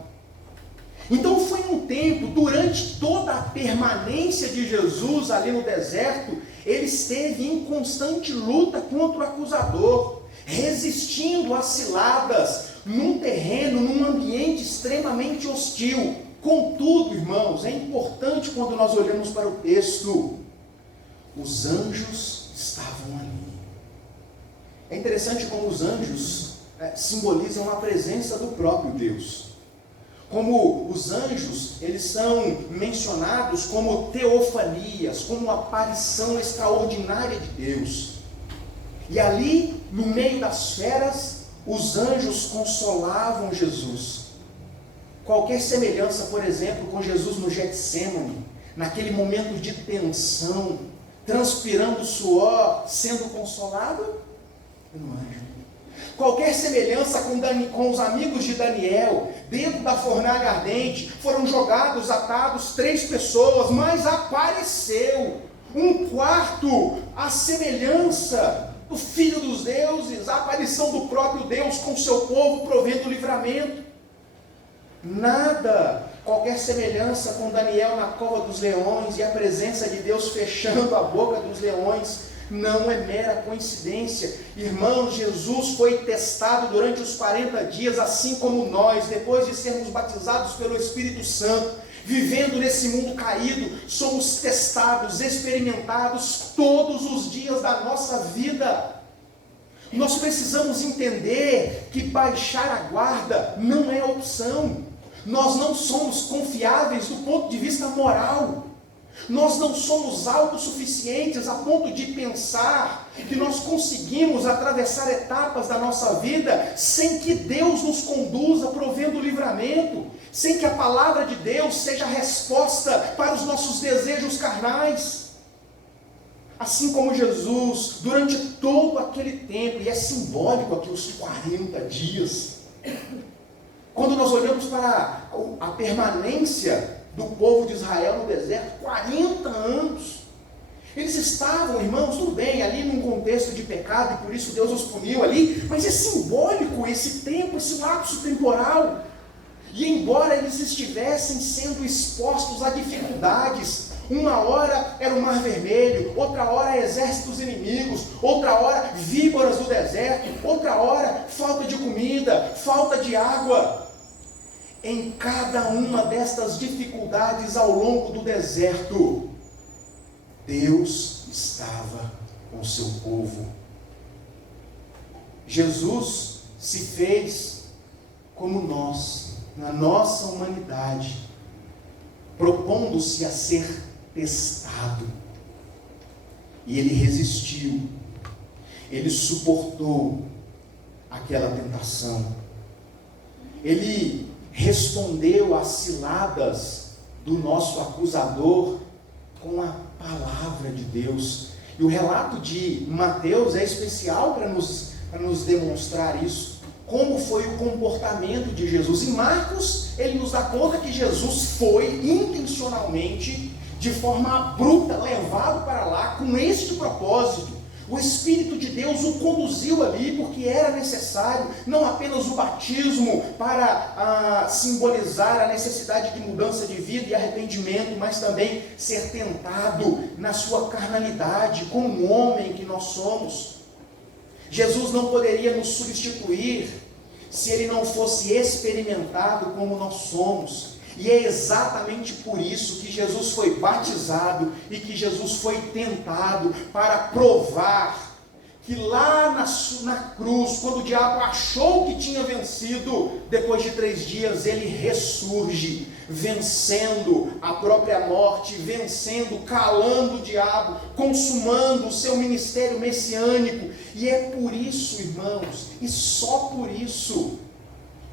Então foi um tempo, durante toda a permanência de Jesus ali no deserto, ele esteve em constante luta contra o acusador, resistindo às ciladas, num terreno, num ambiente extremamente hostil. Contudo, irmãos, é importante quando nós olhamos para o texto, os anjos estavam ali. É interessante como os anjos simbolizam a presença do próprio Deus. Como os anjos, eles são mencionados como teofanias, como aparição extraordinária de Deus. E ali, no meio das feras, os anjos consolavam Jesus. Qualquer semelhança, por exemplo, com Jesus no Getsêmani, naquele momento de tensão, transpirando suor, sendo consolado, um anjo. Qualquer semelhança com os amigos de Daniel, dentro da fornalha ardente, foram jogados, atados 3 pessoas, mas apareceu um quarto, a semelhança do Filho dos deuses, a aparição do próprio Deus com o seu povo, provendo o livramento. Nada, qualquer semelhança com Daniel na cova dos leões e a presença de Deus fechando a boca dos leões, não é mera coincidência. Irmãos, Jesus foi testado durante os 40 dias, assim como nós, depois de sermos batizados pelo Espírito Santo, vivendo nesse mundo caído, somos testados, experimentados todos os dias da nossa vida. Nós precisamos entender que baixar a guarda não é opção. Nós não somos confiáveis do ponto de vista moral. Nós não somos autossuficientes a ponto de pensar que nós conseguimos atravessar etapas da nossa vida sem que Deus nos conduza provendo o livramento, sem que a palavra de Deus seja a resposta para os nossos desejos carnais. Assim como Jesus, durante todo aquele tempo, e é simbólico aqui os 40 dias, quando nós olhamos para a permanência do povo de Israel no deserto, 40 anos, eles estavam, irmãos, tudo bem, ali num contexto de pecado, e por isso Deus os puniu ali, mas é simbólico esse tempo, esse lapso temporal. E embora eles estivessem sendo expostos a dificuldades, uma hora era o Mar Vermelho, outra hora exércitos inimigos, outra hora víboras do deserto, outra hora falta de comida, falta de água. Em cada uma destas dificuldades ao longo do deserto, Deus estava com o seu povo. Jesus se fez como nós, na nossa humanidade, propondo-se a ser testado. E ele resistiu, ele suportou aquela tentação. Ele respondeu às ciladas do nosso acusador com a palavra de Deus. E o relato de Mateus é especial para nos demonstrar isso. Como foi o comportamento de Jesus. Em Marcos, ele nos dá conta que Jesus foi intencionalmente, de forma bruta, levado para lá com este propósito. O Espírito de Deus o conduziu ali porque era necessário, não apenas o batismo para simbolizar a necessidade de mudança de vida e arrependimento, mas também ser tentado na sua carnalidade, como homem que nós somos. Jesus não poderia nos substituir se ele não fosse experimentado como nós somos. E é exatamente por isso que Jesus foi batizado e que Jesus foi tentado, para provar que lá na cruz, quando o diabo achou que tinha vencido, depois de 3 dias ele ressurge, vencendo a própria morte, vencendo, calando o diabo, consumando o seu ministério messiânico. E é por isso, irmãos, e só por isso,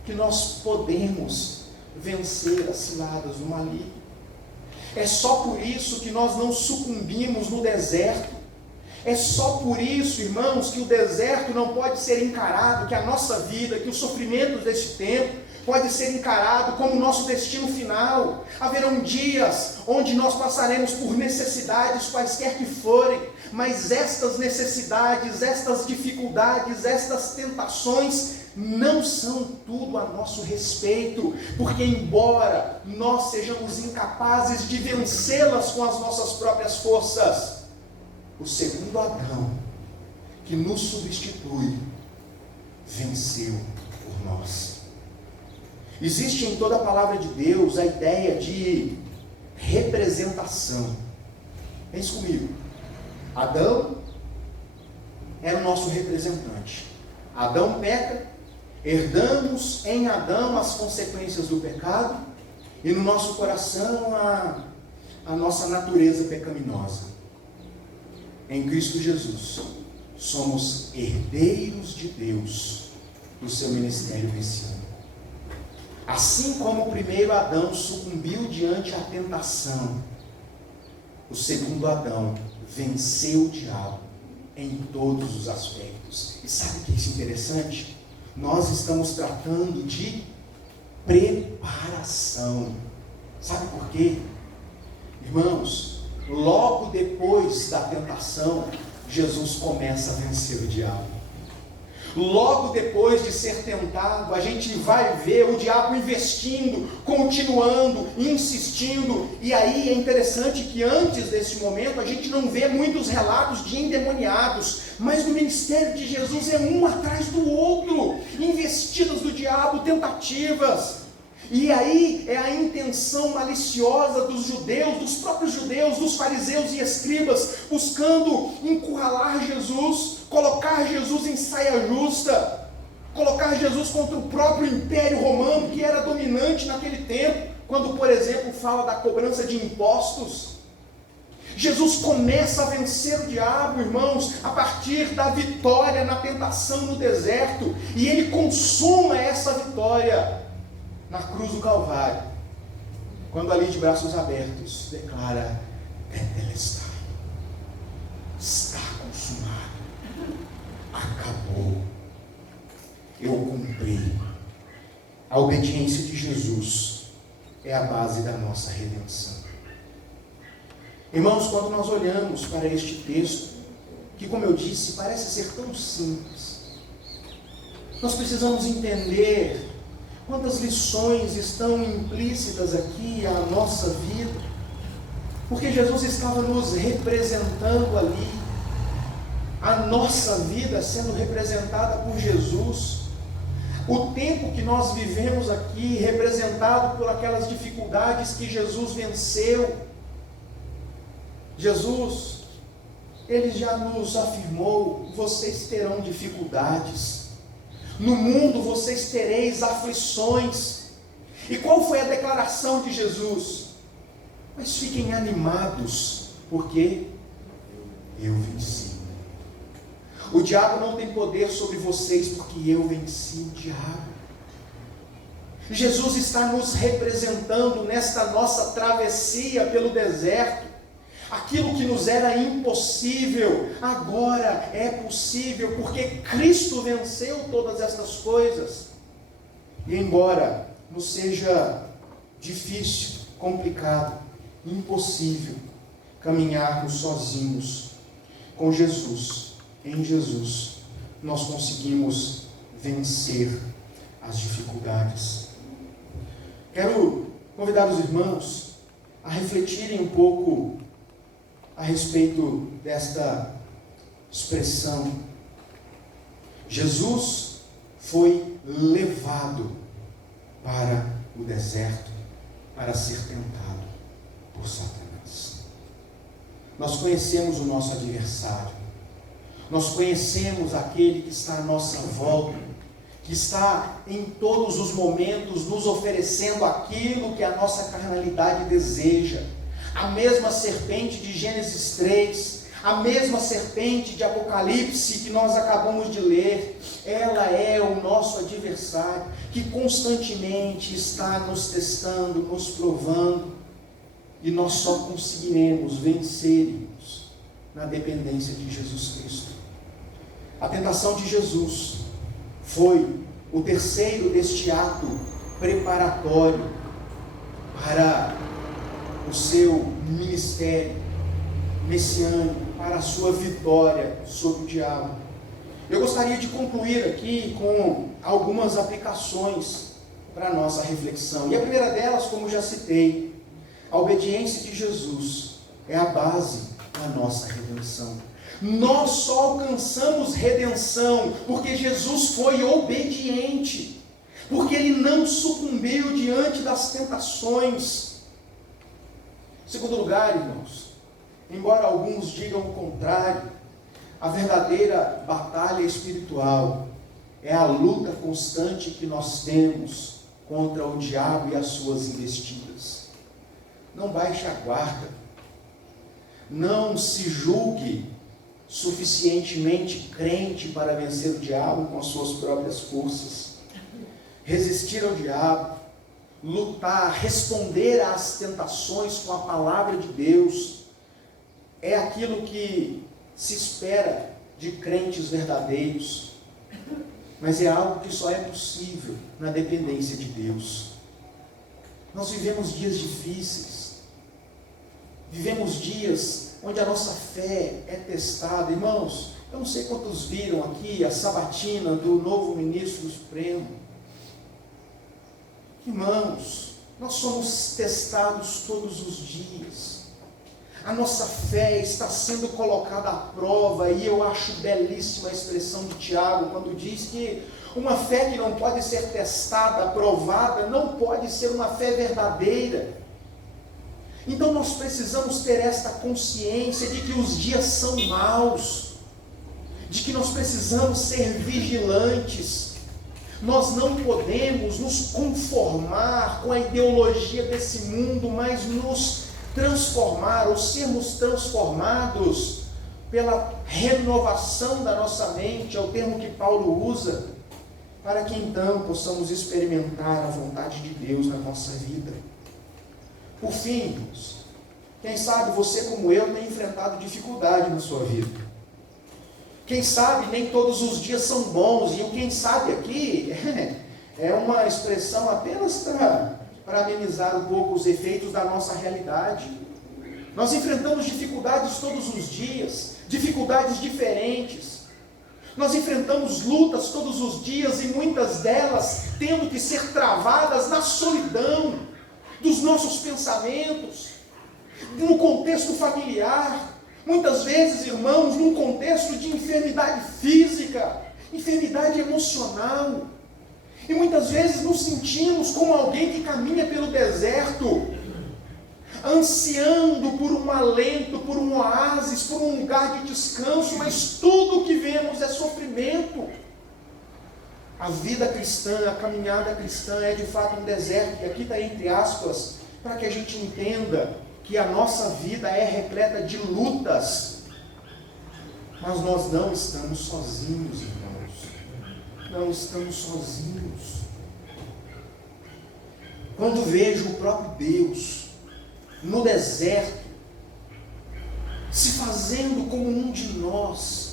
que nós podemos vencer as ciladas do maligno. É só por isso que nós não sucumbimos no deserto. É só por isso, irmãos, que o deserto não pode ser encarado, que a nossa vida, que os sofrimentos deste tempo pode ser encarado como nosso destino final. Haverão dias onde nós passaremos por necessidades quaisquer que forem, mas estas necessidades, estas dificuldades, estas tentações não são tudo a nosso respeito, porque embora nós sejamos incapazes de vencê-las com as nossas próprias forças, o segundo Adão, que nos substitui, venceu por nós. Existe em toda a palavra de Deus a ideia de representação. Pense comigo. Adão era o nosso representante. Adão peca, herdamos em Adão as consequências do pecado e no nosso coração a nossa natureza pecaminosa. Em Cristo Jesus, somos herdeiros de Deus, do seu ministério messiânico. Assim como o primeiro Adão sucumbiu diante da tentação, o segundo Adão venceu o diabo em todos os aspectos. E sabe o que é isso interessante? Nós estamos tratando de preparação. Sabe por quê? Irmãos, logo depois da tentação, Jesus começa a vencer o diabo. Logo depois de ser tentado, a gente vai ver o diabo investindo, continuando, insistindo. E aí é interessante que antes desse momento a gente não vê muitos relatos de endemoniados, mas no ministério de Jesus é um atrás do outro, investidas do diabo, tentativas. E aí é a intenção maliciosa dos judeus, dos próprios judeus, dos fariseus e escribas, buscando encurralar Jesus, colocar Jesus em saia justa, colocar Jesus contra o próprio Império Romano, que era dominante naquele tempo, quando, por exemplo, fala da cobrança de impostos. Jesus começa a vencer o diabo, irmãos, a partir da vitória na tentação no deserto, e ele consuma essa vitória na cruz do Calvário, quando ali de braços abertos declara: tetelestai, está consumado, acabou, eu cumpri. A obediência de Jesus é a base da nossa redenção. Irmãos, quando nós olhamos para este texto, que, como eu disse, parece ser tão simples, nós precisamos entender quantas lições estão implícitas aqui à nossa vida, porque Jesus estava nos representando ali, a nossa vida sendo representada por Jesus, o tempo que nós vivemos aqui representado por aquelas dificuldades que Jesus venceu. Jesus, ele já nos afirmou: vocês terão dificuldades. No mundo vocês tereis aflições. E qual foi a declaração de Jesus? Mas fiquem animados, porque eu venci. O diabo não tem poder sobre vocês, porque eu venci o diabo. Jesus está nos representando nesta nossa travessia pelo deserto. Aquilo que nos era impossível, agora é possível, porque Cristo venceu todas estas coisas. E embora nos seja difícil, complicado, impossível caminharmos sozinhos, com Jesus, em Jesus, nós conseguimos vencer as dificuldades. Quero convidar os irmãos a refletirem um pouco a respeito desta expressão. Jesus foi levado para o deserto para ser tentado por Satanás. Nós conhecemos o nosso adversário, nós conhecemos aquele que está à nossa volta, que está em todos os momentos nos oferecendo aquilo que a nossa carnalidade deseja. A mesma serpente de Gênesis 3, a mesma serpente de Apocalipse que nós acabamos de ler, ela é o nosso adversário, que constantemente está nos testando, nos provando, e nós só conseguiremos vencer na dependência de Jesus Cristo. A tentação de Jesus foi o terceiro deste ato preparatório para o seu ministério messiânico, para a sua vitória sobre o diabo. Eu gostaria de concluir aqui com algumas aplicações para a nossa reflexão. E a primeira delas, como já citei, a obediência de Jesus é a base da nossa redenção. Nós só alcançamos redenção porque Jesus foi obediente, porque ele não sucumbiu diante das tentações. Em segundo lugar, irmãos, embora alguns digam o contrário, a verdadeira batalha espiritual é a luta constante que nós temos contra o diabo e as suas investidas. Não baixe a guarda, não se julgue suficientemente crente para vencer o diabo com as suas próprias forças. Resistir ao diabo, lutar, responder às tentações com a palavra de Deus, é aquilo que se espera de crentes verdadeiros, mas é algo que só é possível na dependência de Deus. Nós vivemos dias difíceis, vivemos dias onde a nossa fé é testada. Irmãos, eu não sei quantos viram aqui a sabatina do novo ministro do Supremo. Irmãos, nós somos testados todos os dias. A nossa fé está sendo colocada à prova, e eu acho belíssima a expressão de Tiago, quando diz que uma fé que não pode ser testada, aprovada, não pode ser uma fé verdadeira. Então nós precisamos ter esta consciência de que os dias são maus, de que nós precisamos ser vigilantes. Nós não podemos nos conformar com a ideologia desse mundo, mas nos transformar, ou sermos transformados pela renovação da nossa mente, é o termo que Paulo usa, para que então possamos experimentar a vontade de Deus na nossa vida. Por fim, irmãos, quem sabe você como eu tem enfrentado dificuldade na sua vida. Quem sabe nem todos os dias são bons, e o quem sabe aqui é uma expressão apenas para amenizar um pouco os efeitos da nossa realidade. Nós enfrentamos dificuldades todos os dias, dificuldades diferentes. Nós enfrentamos lutas todos os dias, e muitas delas tendo que ser travadas na solidão dos nossos pensamentos, no contexto familiar, muitas vezes, irmãos, num contexto de enfermidade física, enfermidade emocional, e muitas vezes nos sentimos como alguém que caminha pelo deserto, ansiando por um alento, por um oásis, por um lugar de descanso, mas tudo o que vemos é sofrimento. A vida cristã, a caminhada cristã é de fato um deserto, e aqui está entre aspas, para que a gente entenda que a nossa vida é repleta de lutas, mas nós não estamos sozinhos, irmãos, não estamos sozinhos. Quando vejo o próprio Deus no deserto, se fazendo como um de nós,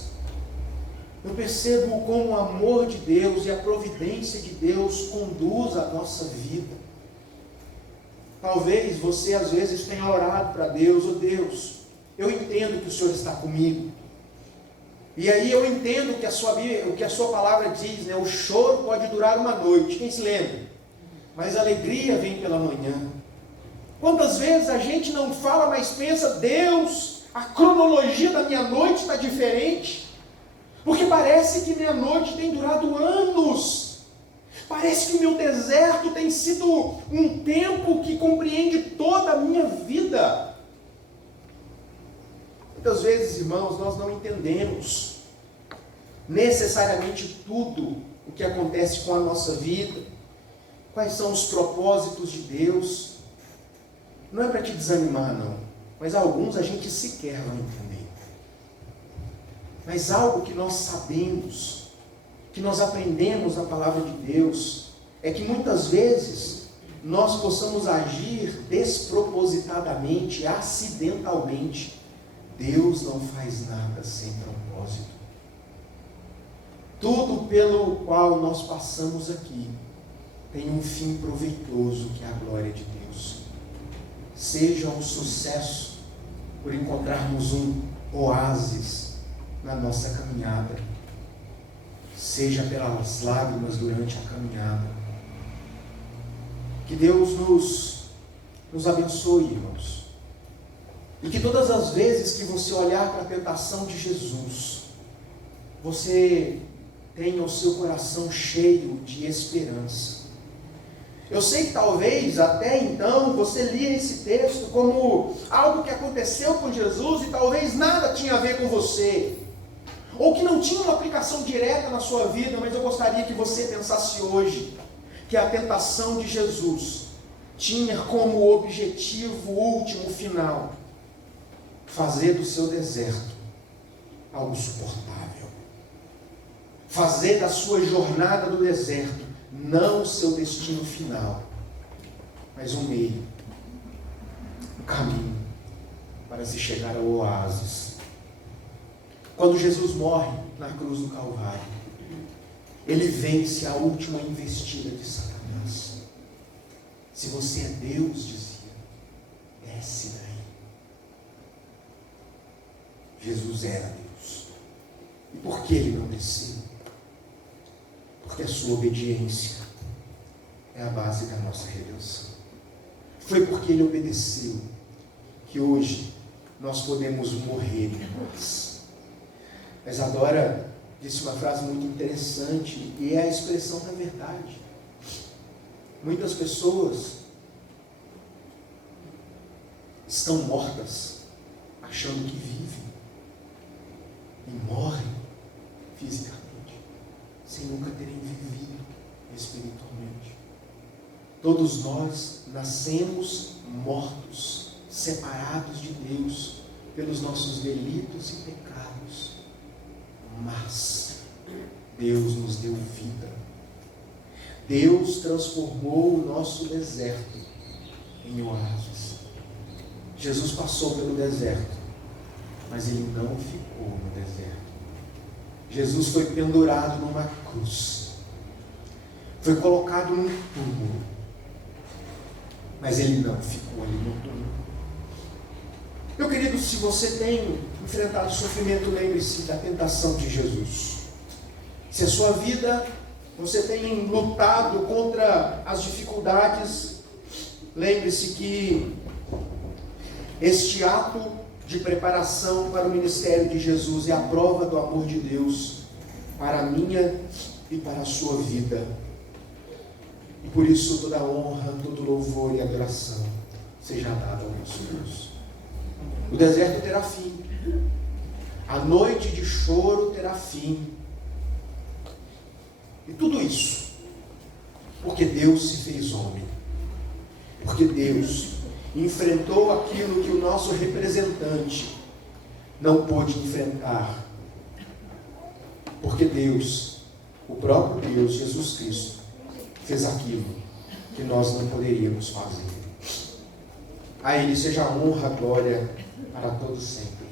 eu percebo como o amor de Deus e a providência de Deus conduz a nossa vida. Talvez você às vezes tenha orado para Deus: oh Deus, eu entendo que o Senhor está comigo. E aí eu entendo o que a sua palavra diz, né? O choro pode durar uma noite, quem se lembra? Mas a alegria vem pela manhã. Quantas vezes a gente não fala, mas pensa: Deus, a cronologia da minha noite está diferente. Porque parece que minha noite tem durado anos. Parece que o meu deserto tem sido um tempo que compreende toda a minha vida. Muitas vezes, irmãos, nós não entendemos necessariamente tudo o que acontece com a nossa vida, quais são os propósitos de Deus. Não é para te desanimar, não, mas alguns a gente sequer vai entender. Mas algo que nós sabemos, que nós aprendemos na palavra de Deus, é que muitas vezes nós possamos agir despropositadamente, acidentalmente. Deus não faz nada sem propósito. Tudo pelo qual nós passamos aqui tem um fim proveitoso, que é a glória de Deus. Seja um sucesso por encontrarmos um oásis na nossa caminhada, seja pelas lágrimas durante a caminhada. Que Deus nos abençoe, irmãos, e que todas as vezes que você olhar para a tentação de Jesus, você tenha o seu coração cheio de esperança. Eu sei que talvez até então você lia esse texto como algo que aconteceu com Jesus e talvez nada tinha a ver com você, ou que não tinha uma aplicação direta na sua vida, mas eu gostaria que você pensasse hoje que a tentação de Jesus tinha como objetivo último, final, fazer do seu deserto algo suportável, fazer da sua jornada do deserto não o seu destino final, mas um meio, um caminho para se chegar ao oásis. Quando Jesus morre na cruz do Calvário, ele vence a última investida de Satanás. Se você é Deus, dizia, desce daí. Jesus era Deus. E por que ele não desceu? Porque a sua obediência é a base da nossa redenção. Foi porque ele obedeceu que hoje nós podemos morrer em paz. Mas Adora disse uma frase muito interessante, e é a expressão da verdade. Muitas pessoas estão mortas, achando que vivem, e morrem fisicamente, sem nunca terem vivido espiritualmente. Todos nós nascemos mortos, separados de Deus, pelos nossos delitos e pecados. Mas Deus nos deu vida. Deus transformou o nosso deserto em oásis. Jesus passou pelo deserto, mas ele não ficou no deserto. Jesus foi pendurado numa cruz, foi colocado num túmulo, mas ele não ficou ali no túmulo. Meu querido, se você tem enfrentado sofrimento, lembre-se da tentação de Jesus. Se a sua vida, você tem lutado contra as dificuldades, lembre-se que este ato de preparação para o ministério de Jesus é a prova do amor de Deus para a minha e para a sua vida. E por isso toda honra, todo louvor e adoração seja dado ao nosso Deus. O deserto terá fim. A noite de choro terá fim. E tudo isso porque Deus se fez homem. Porque Deus enfrentou aquilo que o nosso representante não pôde enfrentar. Porque Deus, o próprio Deus, Jesus Cristo, fez aquilo que nós não poderíamos fazer. A Ele seja a honra, a glória para todos sempre.